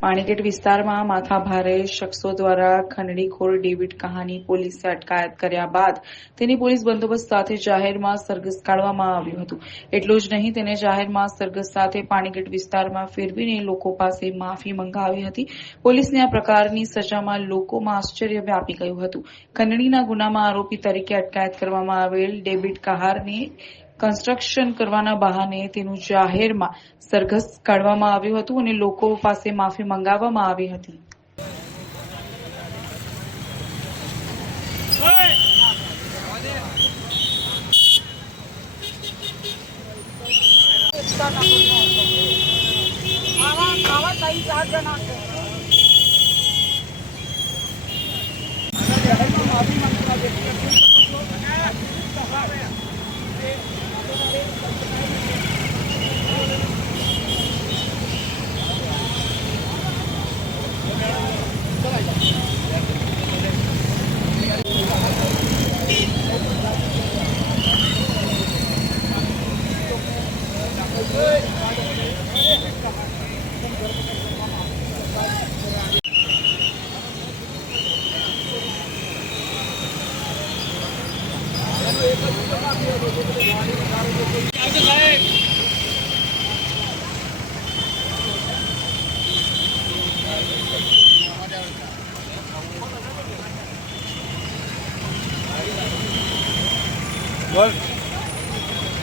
પાણીગેટ વિસ્તારમાં માથાભારે શખ્સો દ્વારા ખંડણીખોર ડેવિડ કહાની પોલીસે અટકાયત કર્યા બાદ તેની પોલીસ બંદોબસ્ત સાથે જાહેરમાં સરઘસ કાઢવામાં આવ્યું હતું। એટલું જ નહીં, તેને જાહેરમાં સરઘસ સાથે પાણીગેટ વિસ્તારમાં ફેરવીને લોકો પાસે માફી મંગાવી હતી। પોલીસની આ પ્રકારની સજામાં લોકોમાં આશ્ચર્ય વ્યાપી ગયું હતું। ખંડણીના ગુનામાં આરોપી તરીકે અટકાયત કરવામાં આવેલ ડેવિડ કહારને કન્સ્ટ્રક્શન કરવાના બહાને તેનું જાહેરમાં સરઘસ કાઢવામાં આવ્યું હતું અને લોકો પાસે માફી મંગાવવામાં આવી હતી। બોલ